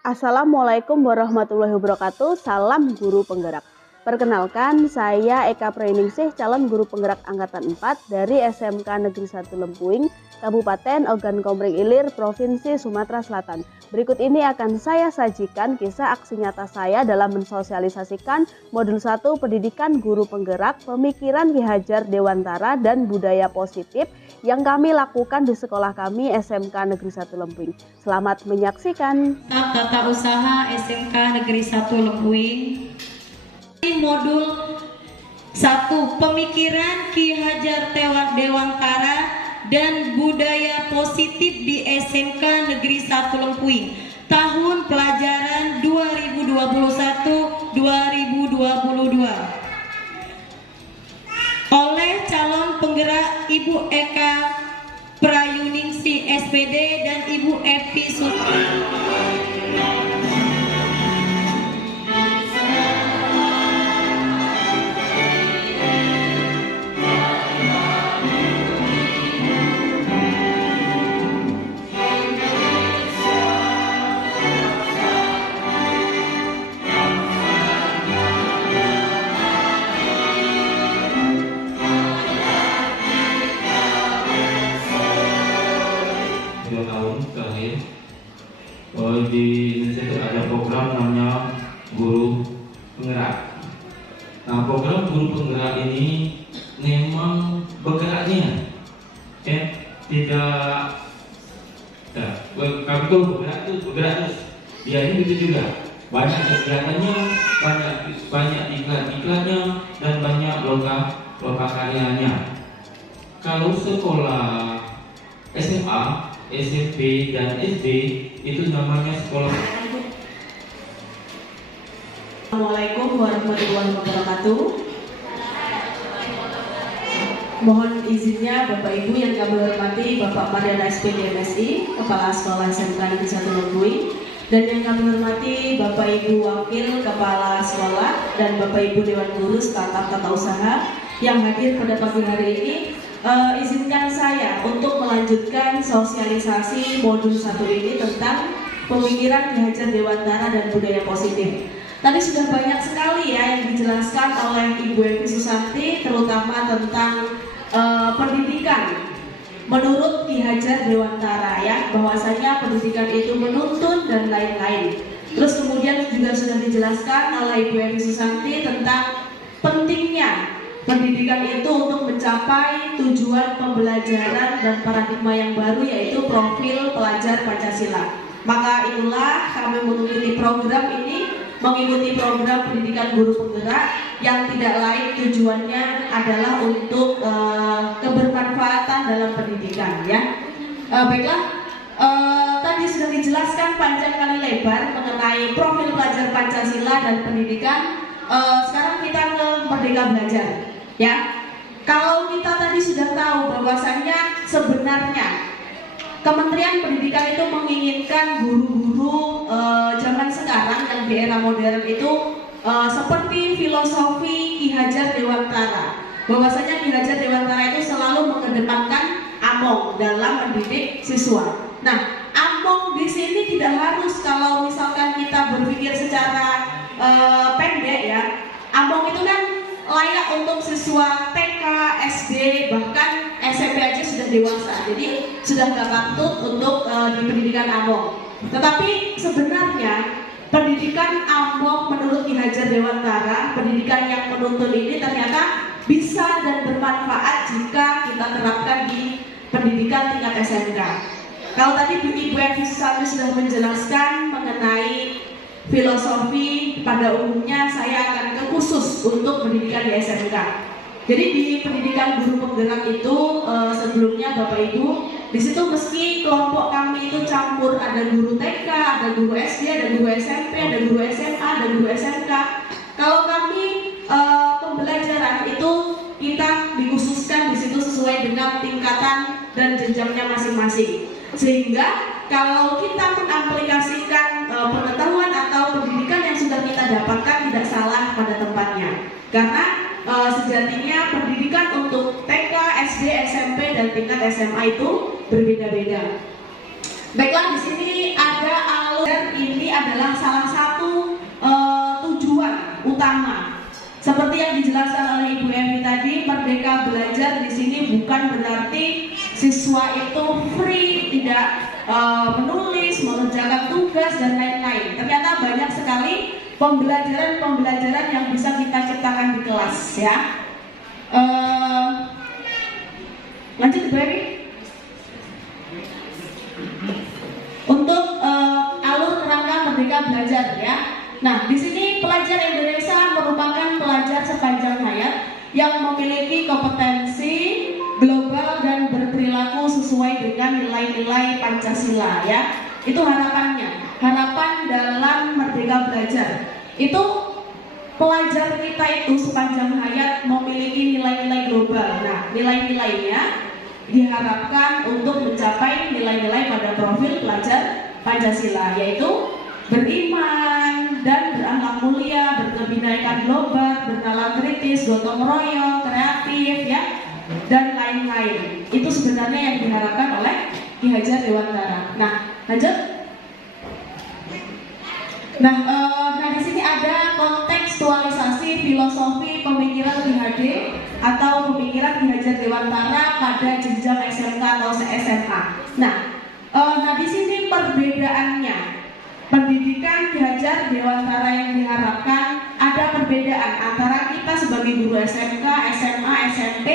Assalamualaikum warahmatullahi wabarakatuh. Salam guru penggerak. Perkenalkan, saya Eka Preningsih, calon guru penggerak angkatan 4 dari SMK Negeri 1 Lempuing, Kabupaten Ogan Komering Ilir, Provinsi Sumatera Selatan. Berikut ini akan saya sajikan kisah aksi nyata saya dalam mensosialisasikan modul 1 pendidikan guru penggerak, pemikiran Ki Hajar Dewantara dan budaya positif yang kami lakukan di sekolah kami SMK Negeri 1 Lempuing. Selamat menyaksikan. Tata Usaha SMK Negeri 1 Lempuing. Modul 1 Pemikiran Ki Hajar Dewantara dan budaya positif di SMK Negeri 1 Lempuing. Tahun pelajaran 2021-2022. Oleh calon penggerak Ibu Eka Prayuningsih SPD dan Ibu Evi Suti. Di Indonesia itu ada program namanya guru penggerak. Nah, program guru penggerak ini memang bergeraknya tidak kami tuh bergerak terus. Dia ini begitu juga. Banyak kegiatannya, banyak iklan-iklannya dan banyak loka karyanya. Kalau sekolah SMA, SMP dan SD itu namanya sekolah. Assalamualaikum warahmatullahi wabarakatuh. Mohon izinnya Bapak Ibu yang kami hormati, Bapak Mariana SPD MSI, Kepala Sekolah SMK Negeri 1 Lempuing, dan yang kami hormati Bapak Ibu Wakil Kepala Sekolah dan Bapak Ibu Dewan Guru Staf Tata Usaha yang hadir pada pagi hari ini. Izinkan saya untuk melanjutkan sosialisasi modul 1 ini tentang pemikiran Ki Hajar Dewantara dan budaya positif. Tadi sudah banyak sekali ya yang dijelaskan oleh Ibu Evi Susanti, terutama tentang pendidikan menurut Ki Hajar Dewantara ya, bahwasanya pendidikan itu menuntun dan lain-lain. Terus kemudian juga sudah dijelaskan oleh Ibu Evi Susanti tentang pentingnya pendidikan itu untuk mencapai tujuan pembelajaran dan paradigma yang baru, yaitu profil pelajar Pancasila. Maka itulah kami mengikuti program ini, mengikuti program pendidikan guru penggerak yang tidak lain tujuannya adalah untuk kebermanfaatan dalam pendidikan ya. Baiklah, tadi sudah dijelaskan panjang kali lebar mengenai profil pelajar Pancasila dan pendidikan. Sekarang kita ke Merdeka Belajar ya. Kalau kita tadi sudah tahu bahwasanya sebenarnya Kementerian Pendidikan itu menginginkan guru-guru zaman sekarang yang di era modern itu seperti filosofi Ki Hajar Dewantara, bahwasanya Ki Hajar Dewantara itu selalu mengedepankan among dalam mendidik siswa. Nah, among di sini tidak harus, kalau misalkan kita berpikir secara pendek ya, among itu kan layak untuk siswa TK, SD, bahkan SMP aja sudah dewasa, jadi sudah nggak patut untuk di pendidikan among. Tetapi sebenarnya pendidikan among menurut Ki Hajar Dewantara, pendidikan yang menuntun ini ternyata bisa dan bermanfaat jika kita terapkan di pendidikan tingkat SMK. Kalau tadi Ibu Evi Susanti sudah menjelaskan mengenai filosofi pada umumnya, saya akan ke khusus untuk pendidikan di SMK. Jadi di pendidikan guru penggerak itu sebelumnya Bapak Ibu, di situ meski kelompok kami itu campur, ada guru TK, ada guru SD, ada guru SMP, ada guru SMA, ada guru SMK. Kalau kami pembelajaran itu kita dikhususkan di situ sesuai dengan tingkatan dan jenjangnya masing-masing. Sehingga kalau kita mengaplikasikan pengetahuan atau pendidikan yang sudah kita dapatkan tidak salah pada tempatnya. Karena sejatinya pendidikan untuk TK, SD, SMP, dan tingkat SMA itu berbeda-beda. Baiklah, di sini ada alur, ini ini adalah salah satu tujuan utama. Seperti yang dijelaskan oleh Ibu Evi tadi, Merdeka Belajar di sini bukan berarti siswa itu free, tidak menulis, mengerjakan tugas dan lain-lain. Ternyata banyak sekali pembelajaran yang bisa kita ciptakan di kelas, ya. Lanjut, Ibu Evi. Untuk alur kerangka Merdeka Belajar, ya. Nah, di sini pelajar Indonesia merupakan pelajar sepanjang hayat yang memiliki kompetensi global dan berperilaku sesuai dengan nilai-nilai Pancasila, ya. Itu harapannya. Harapan dalam Merdeka Belajar itu pelajar kita itu sepanjang hayat memiliki nilai-nilai global. Nah, nilai-nilainya diharapkan untuk mencapai nilai-nilai pada profil pelajar Pancasila, yaitu beriman dan berakhlak mulia, berkebinekaan global, bernalar kritis, gotong royong, kreatif, ya, dan lain-lain. Itu sebenarnya yang diharapkan oleh Ki Hajar Dewantara. Nah, lanjut. Nah, di sini ada kontekstualisasi filosofi pemikiran Ki HD atau pemikiran Ki Hajar Dewantara pada jenjang SMK atau SMA. Nah, di sini perbedaannya. Pendidikan Ki Hajar Dewantara yang diharapkan ada perbedaan antara kita sebagai guru SMK, SMA, SMP,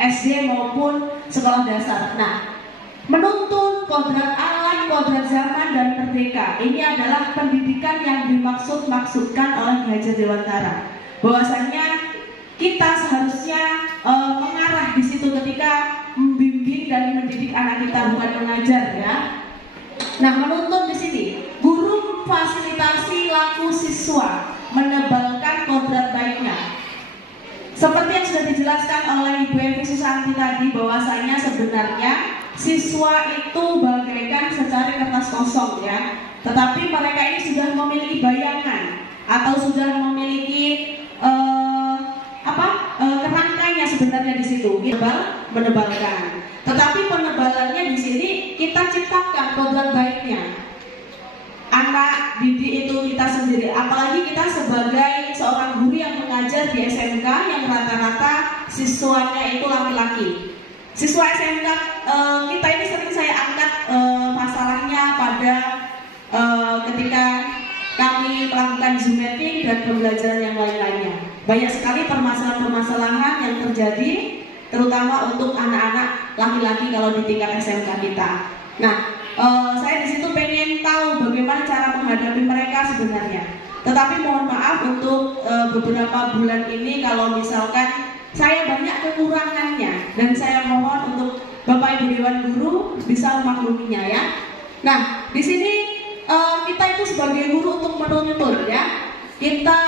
SD maupun sekolah dasar. Nah, menuntun kodrat alam, kodrat zaman dan merdeka. Ini adalah pendidikan yang dimaksudkan oleh Ki Hajar Dewantara. Bahwasanya kita seharusnya mengarah di situ ketika membimbing dan mendidik anak kita, bukan mengajar, ya. Nah, menuntun di sini, guru fasilitasi laku siswa, menebalkan kodrat baiknya. Seperti yang sudah dijelaskan oleh Ibu Evi Susanti tadi, bahwasanya sebenarnya siswa itu bagaikan secari kertas kosong, ya. Tetapi mereka ini sudah memiliki bayangan atau sudah memiliki kerangkanya sebenarnya di situ. Menebalkan. Tetapi penebalannya di sini kita ciptakan kodrat baiknya. Anak didik itu kita sendiri, apalagi kita sebagai seorang guru yang mengajar di SMK yang rata-rata siswanya itu laki-laki. Siswa SMK kita ini sering saya angkat masalahnya pada ketika kami melakukan Zoom meeting dan pembelajaran yang lain-lainnya. Banyak sekali permasalahan-permasalahan yang terjadi, terutama untuk anak-anak laki-laki kalau di tingkat SMK kita. Nah, saya di situ pengen tahu bagaimana cara menghadapi mereka sebenarnya. Tetapi mohon maaf untuk beberapa bulan ini kalau misalkan saya banyak kekurangannya, dan saya mohon untuk Bapak Ibu Dewan Guru bisa memakluminya, ya. Nah, di sini kita itu sebagai guru untuk menuntun, ya. Kita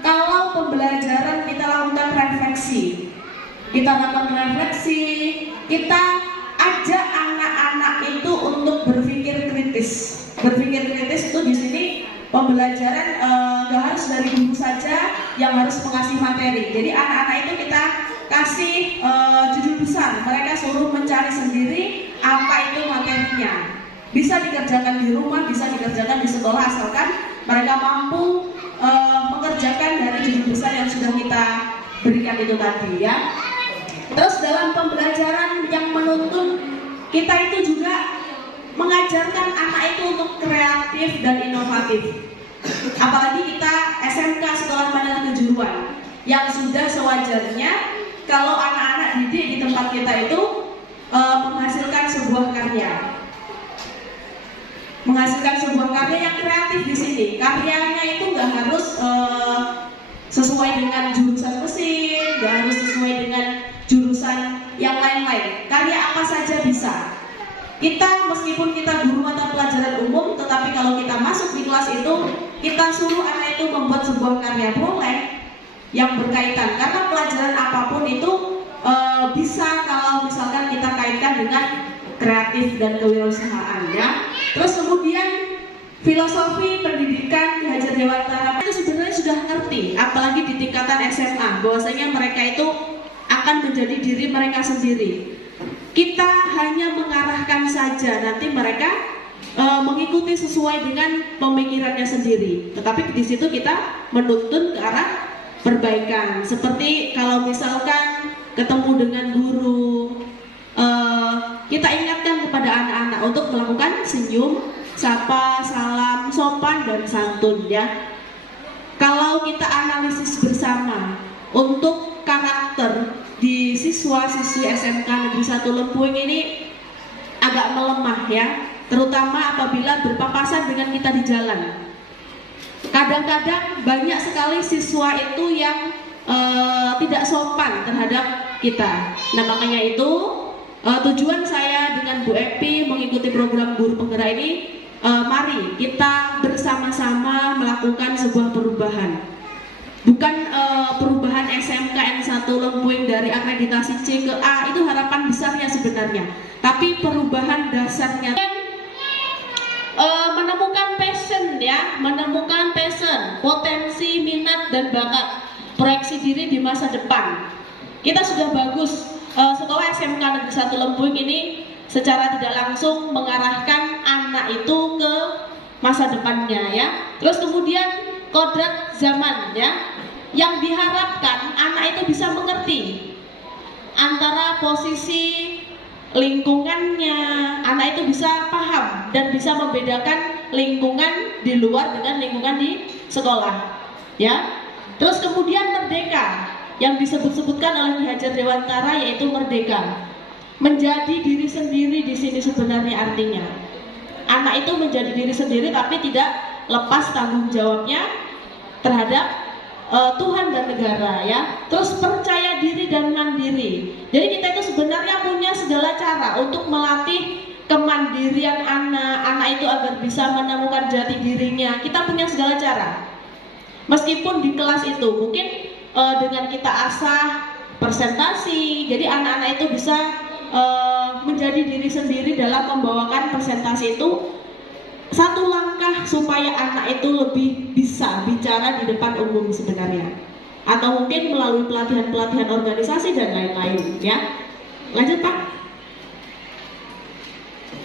kalau pembelajaran kita lakukan refleksi. Kita lakukan refleksi, kita ajak anak-anak itu untuk berpikir kritis. Berpikir kritis itu di sini pembelajaran gak harus dari guru saja yang harus mengasih materi. Jadi anak-anak itu kita kasih judul besar, mereka suruh mencari sendiri apa itu materinya. Bisa dikerjakan di rumah, bisa dikerjakan di sekolah, asalkan mereka mampu mengerjakan dari judul besar yang sudah kita berikan itu tadi, ya. Terus dalam pembelajaran yang menuntun, kita itu juga mengajarkan anak itu untuk kreatif dan inovatif. Apalagi kita SMK Sekolah Menengah Kejuruan yang sudah sewajarnya kalau anak-anak didik di tempat kita itu menghasilkan sebuah karya. Menghasilkan sebuah karya yang kreatif di sini. Karyanya itu nggak harus sesuai dengan jurusan mesin, nggak harus sesuai dengan jurusan yang lain-lain. Karya apa saja bisa. Kita meskipun kita guru mata pelajaran umum, tetapi kalau kita masuk di kelas itu, kita suruh anak itu membuat sebuah karya, boleh, yang berkaitan. Karena pelajaran apapun itu bisa kalau misalkan kita kaitkan dengan kreatif dan kewirausahaan, ya. Terus kemudian filosofi pendidikan Ki Hajar Dewantara itu sebenarnya sudah ngerti, apalagi di tingkatan SMA, bahwasanya mereka itu akan menjadi diri mereka sendiri. Kita hanya mengarahkan saja, nanti mereka mengikuti mengikuti sesuai dengan pemikirannya sendiri. Tetapi di situ kita menuntun ke arah perbaikan. Seperti kalau misalkan ketemu dengan guru, kita ingatkan kepada anak-anak untuk melakukan senyum, sapa, salam, sopan dan santun ya. Kalau kita analisis bersama untuk karakter di siswa-siswi SMK Negeri 1 Lempuing ini agak melemah ya, terutama apabila berpapasan dengan kita di jalan. Kadang-kadang banyak sekali siswa itu yang tidak sopan terhadap kita. Nah makanya itu tujuan saya dengan Bu Epi mengikuti program guru penggerak ini, mari kita bersama-sama melakukan sebuah perubahan. Bukan perubahan SMK N1 Lempuing dari akreditasi C ke A, itu harapan besarnya sebenarnya. Tapi perubahan dasarnya menemukan passion ya, menemukan passion, potensi, minat dan bakat, proyeksi diri di masa depan. Kita sudah bagus, sekolah SMK Negeri 1 Lempuing ini secara tidak langsung mengarahkan anak itu ke masa depannya ya. Terus kemudian kodrat zaman ya, yang diharapkan anak itu bisa mengerti antara posisi lingkungannya, anak itu bisa paham dan bisa membedakan lingkungan di luar dengan lingkungan di sekolah ya. Terus kemudian merdeka, yang disebut-sebutkan oleh Ki Hajar Dewantara yaitu merdeka, menjadi diri sendiri. Di sini sebenarnya artinya anak itu menjadi diri sendiri tapi tidak lepas tanggung jawabnya terhadap Tuhan dan negara ya. Terus percaya diri dan mandiri. Jadi kita itu sebenarnya punya segala cara untuk melatih kemandirian anak itu agar bisa menemukan jati dirinya. Kita punya segala cara. Meskipun di kelas itu mungkin dengan kita asah presentasi, jadi anak-anak itu bisa menjadi diri sendiri dalam membawakan presentasi itu. Satu langkah supaya anak itu lebih bisa bicara di depan umum sebenarnya, atau mungkin melalui pelatihan-pelatihan organisasi dan lain-lain ya. Lanjut Pak.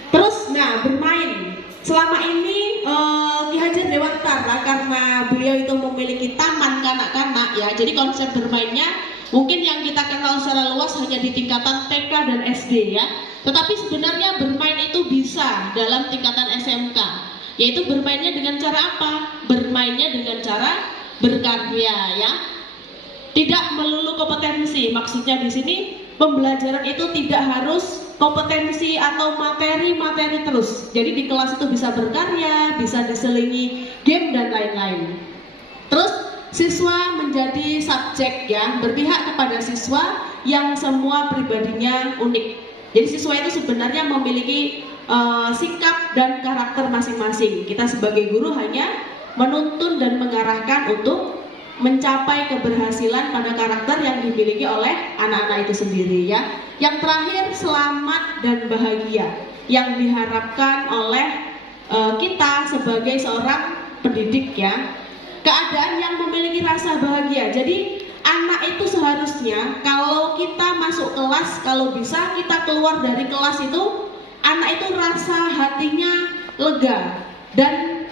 Terus nah bermain, selama ini Ki Hajar Dewantara karena beliau itu memiliki taman kanak-kanak ya, jadi konsep bermainnya mungkin yang kita kenal secara luas hanya di tingkatan TK dan SD ya. Tetapi sebenarnya bermain itu bisa dalam tingkatan SMK, yaitu bermainnya dengan cara apa? Bermainnya dengan cara berkarya ya. Tidak melulu kompetensi. Maksudnya di sini pembelajaran itu tidak harus kompetensi atau materi-materi terus. Jadi di kelas itu bisa berkarya, bisa diselingi game dan lain-lain. Terus siswa menjadi subjek ya, berpihak kepada siswa yang semua pribadinya unik. Jadi siswa itu sebenarnya memiliki sikap dan karakter masing-masing. Kita sebagai guru hanya menuntun dan mengarahkan untuk mencapai keberhasilan pada karakter yang dimiliki oleh anak-anak itu sendiri ya. Yang terakhir, selamat dan bahagia yang diharapkan oleh kita sebagai seorang pendidik ya. Keadaan yang memiliki rasa bahagia. Jadi anak itu seharusnya kalau kita masuk kelas, kalau bisa kita keluar dari kelas itu, anak itu rasa hatinya lega dan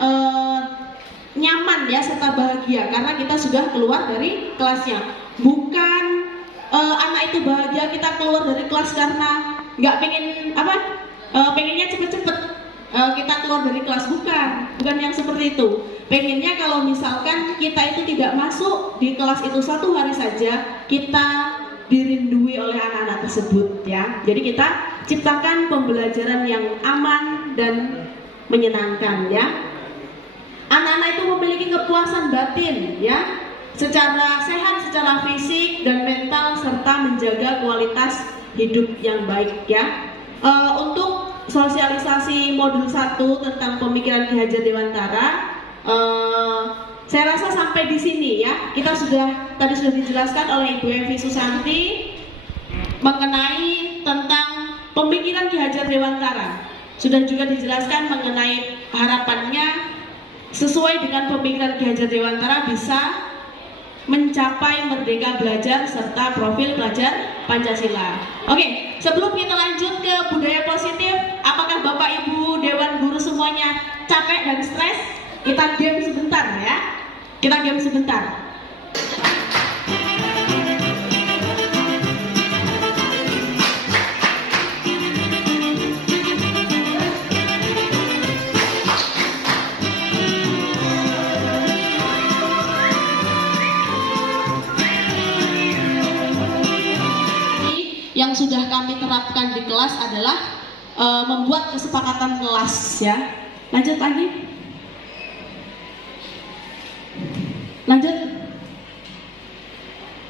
nyaman ya, serta bahagia karena kita sudah keluar dari kelasnya. Bukan anak itu bahagia kita keluar dari kelas karena nggak pengen pengennya cepet-cepet kita keluar dari kelas, bukan yang seperti itu. Pengennya kalau misalkan kita itu tidak masuk di kelas itu 1 hari saja, kita dirindui oleh anak-anak tersebut ya. Jadi kita ciptakan pembelajaran yang aman dan menyenangkan ya. Anak-anak itu memiliki kepuasan batin ya, secara sehat, secara fisik dan mental, serta menjaga kualitas hidup yang baik ya. Untuk sosialisasi modul 1 tentang pemikiran Ki Hajar Dewantara, saya rasa sampai di sini ya. Kita tadi sudah dijelaskan oleh Ibu Evi Susanti mengenai tentang pemikiran Ki Hajar Dewantara. Sudah juga dijelaskan mengenai harapannya sesuai dengan pemikiran Ki Hajar Dewantara bisa mencapai merdeka belajar serta profil pelajar Pancasila. Oke, sebelum kita lanjut ke budaya positif, apakah Bapak Ibu Dewan Guru semua semuanya capek dan stres, kita diam sebentar ya. Kita diam sebentar. Yang sudah kami terapkan di kelas adalah membuat kesepakatan kelas ya. Lanjut lagi. Lanjut.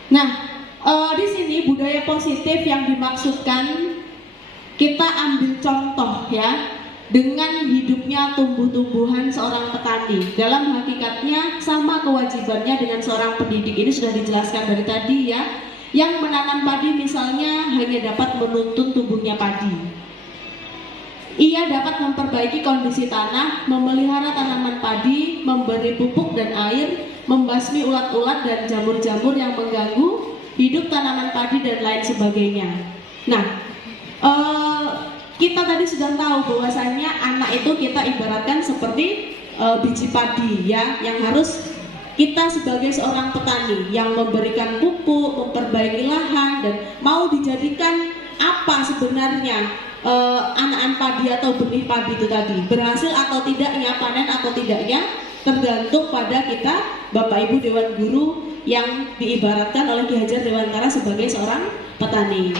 Nah, di sini budaya positif yang dimaksudkan kita ambil contoh ya dengan hidupnya tumbuh-tumbuhan seorang petani. Dalam hakikatnya sama kewajibannya dengan seorang pendidik. Ini sudah dijelaskan dari tadi ya. Yang menanam padi misalnya hanya dapat menuntun tumbuhnya padi. Ia dapat memperbaiki kondisi tanah, memelihara tanaman padi, memberi pupuk dan air, membasmi ulat-ulat dan jamur-jamur yang mengganggu hidup tanaman padi dan lain sebagainya. Nah, kita tadi sudah tahu bahwasanya anak itu kita ibaratkan seperti biji padi ya, yang harus kita sebagai seorang petani yang memberikan pupuk, memperbaiki lahan, dan mau dijadikan apa sebenarnya anak-anak padi atau benih padi itu tadi, berhasil atau tidaknya, panen atau tidaknya, tergantung pada kita Bapak Ibu Dewan Guru yang diibaratkan oleh Ki Hajar Dewantara sebagai seorang petani.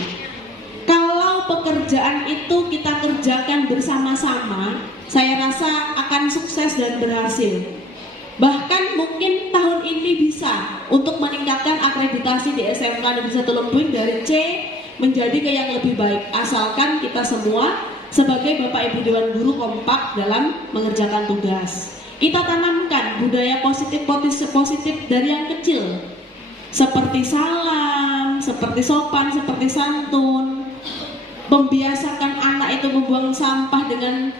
Kalau pekerjaan itu kita kerjakan bersama-sama, saya rasa akan sukses dan berhasil. Bahkan mungkin tahun ini bisa untuk meningkatkan akreditasi di SMK Negeri 1 Lempuing dari C menjadi ke yang lebih baik, asalkan kita semua sebagai Bapak Ibu Dewan Guru kompak dalam mengerjakan tugas. Kita tanamkan budaya positif dari yang kecil, seperti salam, seperti sopan, seperti santun. Membiasakan anak itu membuang sampah dengan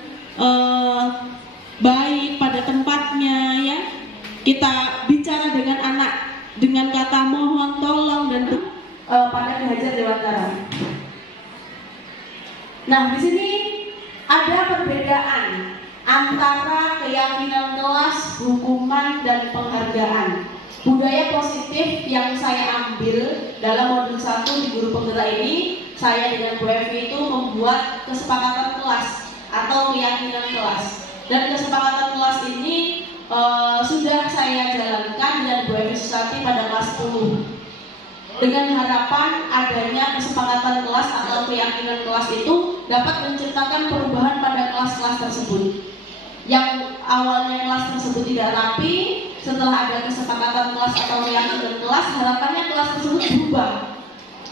baik pada tempatnya ya. Kita bicara dengan anak dengan kata mohon, tolong, dan pada Ki Hajar Dewantara. Nah, di sini ada perbedaan antara keyakinan kelas, hukuman, dan penghargaan. Budaya positif yang saya ambil dalam modul 1 di Guru Penggerak ini, saya dengan Bu Evi itu membuat kesepakatan kelas atau keyakinan kelas. Dan kesepakatan kelas ini sudah saya jalankan dengan Bu Evi Susati pada kelas 10. Dengan harapan adanya kesepakatan kelas atau keyakinan kelas itu dapat menciptakan perubahan pada kelas-kelas tersebut. Yang awalnya kelas tersebut tidak rapi, setelah ada kesepakatan kelas atau keyakinan kelas, harapannya kelas tersebut berubah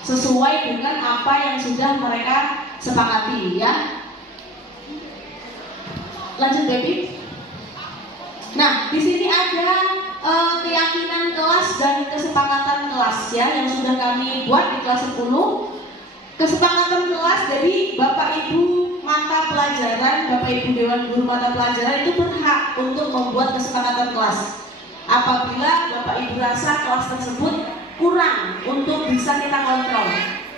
sesuai dengan apa yang sudah mereka sepakati ya. Lanjut baby. Nah, di sini ada keyakinan kelas dan kesepakatan kelas ya yang sudah kami buat di kelas 10. Kesepakatan kelas dari Bapak Ibu mata pelajaran, Bapak Ibu Dewan Guru mata pelajaran itu berhak untuk membuat kesepakatan kelas. Apabila Bapak Ibu rasa kelas tersebut kurang untuk bisa kita kontrol.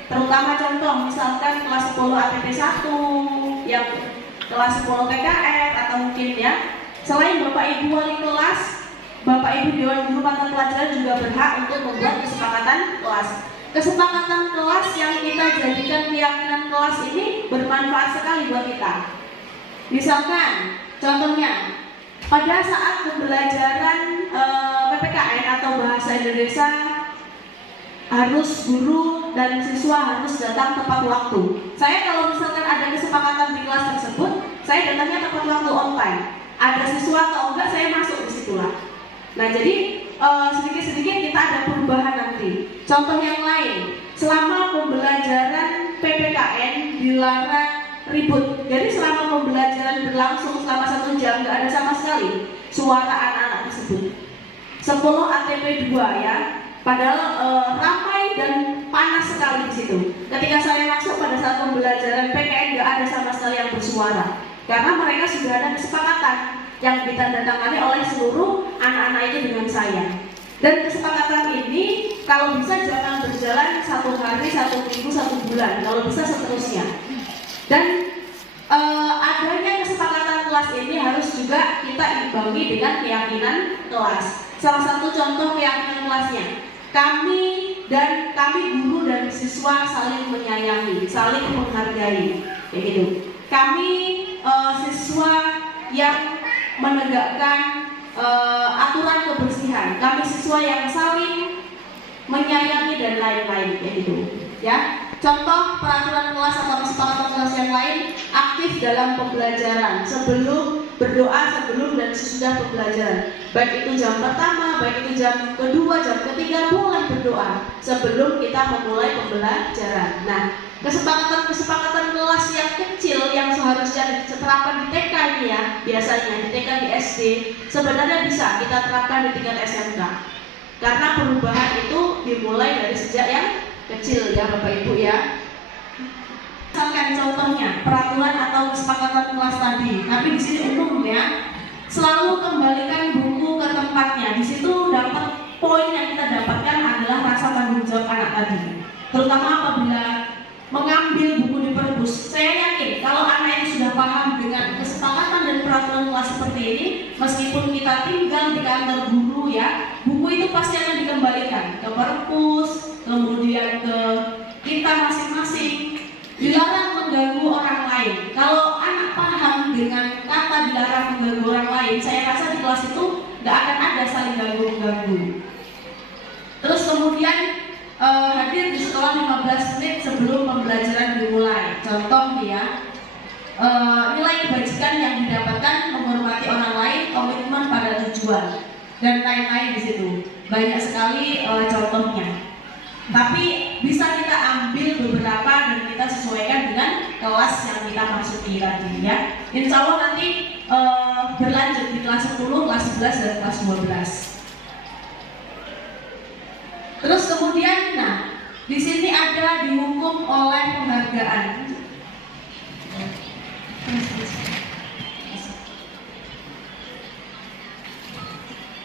Terutama contoh misalkan kelas 10 ATP 1, yang kelas 10 PKR atau mungkin ya. Selain Bapak Ibu wali kelas, Bapak Ibu Dewan Guru mata pelajaran juga berhak untuk membuat kesepakatan kelas. Kesepakatan kelas yang kita jadikan keyakinan kelas ini bermanfaat sekali buat kita. Misalkan, contohnya, pada saat pembelajaran PPKN atau Bahasa Indonesia, harus guru dan siswa harus datang tepat waktu. Saya kalau misalkan ada kesepakatan di kelas tersebut, saya datangnya tepat waktu on time. Ada siswa atau enggak, saya masuk di situlah. Nah, jadi sedikit-sedikit kita ada perubahan nanti. Contoh yang lain, selama pembelajaran PPKN dilarang ribut. Jadi selama pembelajaran berlangsung selama 1 jam nggak ada sama sekali suara anak-anak tersebut. 10 ATP 2 ya. Padahal ramai dan panas sekali di situ. Ketika saya masuk pada saat pembelajaran PKN nggak ada sama sekali yang bersuara. Karena mereka sudah ada kesepakatan yang ditandatangani oleh seluruh anak-anak itu dengan saya. Dan kesepakatan ini kalau bisa jangan berjalan 1 hari, 1 minggu, 1 bulan, kalau bisa seterusnya. Dan adanya kesepakatan kelas ini harus juga kita imbangi dengan keyakinan kelas. Salah satu contoh keyakinan kelasnya, kami guru dan siswa saling menyayangi, saling menghargai, kayak gitu. Kami siswa yang menegakkan aturan kebersihan, kami siswa yang saling menyayangi dan lain-lain, kayak gitu. Ya, contoh peraturan kelas atau kesepakatan kelas yang lain, aktif dalam pembelajaran, sebelum berdoa, sebelum dan sesudah pembelajaran. Baik itu jam pertama, baik itu jam kedua, jam ketiga, boleh berdoa sebelum kita memulai pembelajaran. Nah, kesepakatan kelas yang kecil yang seharusnya diterapkan di TK ini ya, biasanya di TK, di SD, sebenarnya bisa kita terapkan di tingkat SMK. Karena perubahan itu dimulai dari sejak yang kecil ya Bapak Ibu ya. Misalkan contohnya peraturan atau kesepakatan kelas tadi, tapi di sini umum ya. Selalu kembalikan buku ke tempatnya. Di situ dapat poin yang kita dapatkan adalah rasa tanggung jawab anak tadi. Terutama apabila mengambil buku di perpus. Saya yakin kalau anak ini sudah paham dengan kesepakatan dan peraturan kelas seperti ini, meskipun kita tinggal di kantor guru ya, buku itu pasti akan dikembalikan ke perpus, kemudian ke kita masing-masing. Dilarang mengganggu orang lain. Kalau anak paham dengan kata dilarang mengganggu orang lain, saya rasa di kelas itu nggak akan ada saling ganggu-ganggu. Terus kemudian hadir di sekolah 15 menit sebelum pembelajaran dimulai. Contoh ya, nilai kebajikan yang didapatkan, menghormati orang lain, komitmen pada tujuan, dan lain-lain di situ. Banyak sekali contohnya. Tapi bisa kita ambil beberapa dan kita sesuaikan dengan kelas yang kita masuki tadi ya. Insya Allah nanti berlanjut di kelas 10, kelas 11, dan kelas 12. Terus kemudian, nah di sini ada dihukum oleh penghargaan.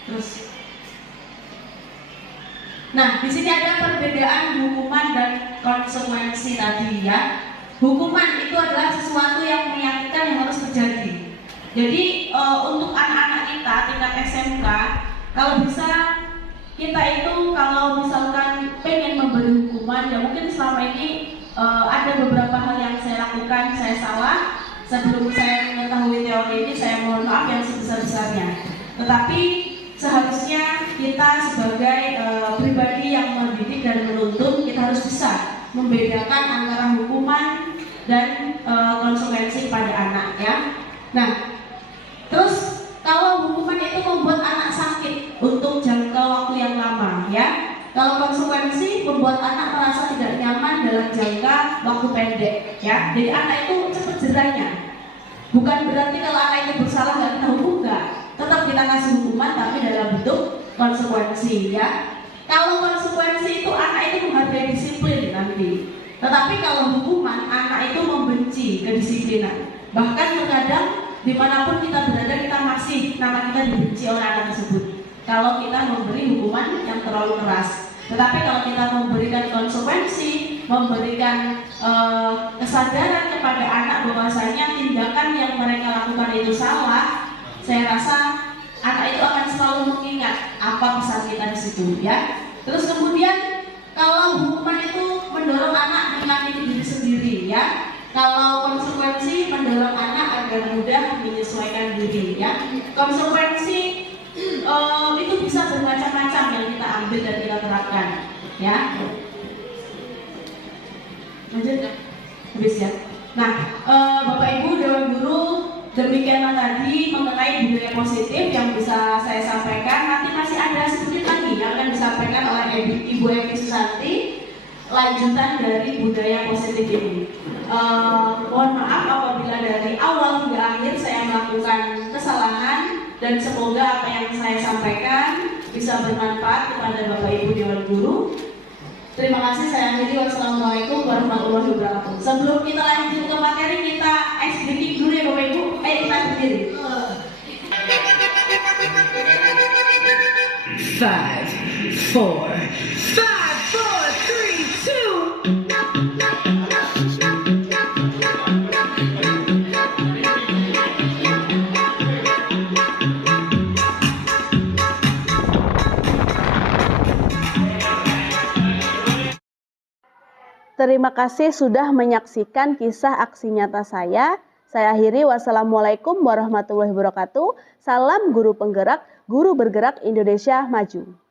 Terus. Nah, di sini ada perbedaan hukuman dan konsekuensi tadi ya. Hukuman itu adalah sesuatu yang menyakitkan yang harus terjadi. Jadi untuk anak-anak kita tingkat SMK, kalau bisa kita itu kalau misalkan pengen memberi hukuman, ya mungkin selama ini ada beberapa hal yang saya lakukan, saya salah. Sebelum saya mengetahui teori ini, saya mohon maaf yang sebesar-besarnya. Tetapi seharusnya kita sebagai pribadi yang mendidik dan menuntun, kita harus bisa membedakan antara hukuman dan konsekuensi pada anak ya. Nah, terus kalau hukuman itu membuat anak sakit untuk jangka waktu yang lama ya. Kalau konsekuensi membuat anak merasa tidak nyaman dalam jangka waktu pendek ya. Jadi anak itu cepat jerahnya. Bukan berarti kalau anak itu bersalah nggak kita hukum, nggak. Tetap kita kasih hukuman tapi dalam bentuk konsekuensi ya. Kalau konsekuensi itu anak itu menghargai disiplin nanti. Tetapi kalau hukuman, anak itu membenci kedisiplinan. Bahkan terkadang dimanapun kita berada, kita masih nama kita dibenci oleh anak tersebut kalau kita memberi hukuman yang terlalu keras. Tetapi kalau kita memberikan konsekuensi, memberikan kesadaran kepada anak bahwasanya tindakan yang mereka lakukan itu salah, saya rasa anak itu akan selalu mengingat apa pesan kita di situ ya. Terus kemudian kalau hukuman itu mendorong anak mengamini diri sendiri ya. Kalau konsekuensi mendorong anak agar mudah menyesuaikan diri ya. Konsekuensi itu bisa bermacam-macam yang kita ambil dan kita terapkan ya. Lanjut habis ya. Nah, Bapak Ibu Dewan Guru, demikianlah tadi mengenai budaya positif yang bisa saya sampaikan. Nanti masih ada sedikit lagi yang akan disampaikan oleh Ibu Evi Susanti, lanjutan dari budaya positif ini. Mohon maaf apabila dari awal hingga akhir saya melakukan kesalahan, dan semoga apa yang saya sampaikan bisa bermanfaat kepada Bapak Ibu Dewan Guru. Terima kasih, saya akhiri. Wassalamualaikum warahmatullahi wabarakatuh. Sebelum kita lanjut ke materi, kita ice breaking dulu ya Bapak Ibu. Kita berdiri. 5, 4, 3, 2. Terima kasih sudah menyaksikan kisah aksi nyata saya. Saya akhiri, wassalamualaikum warahmatullahi wabarakatuh. Salam guru penggerak, guru bergerak Indonesia maju.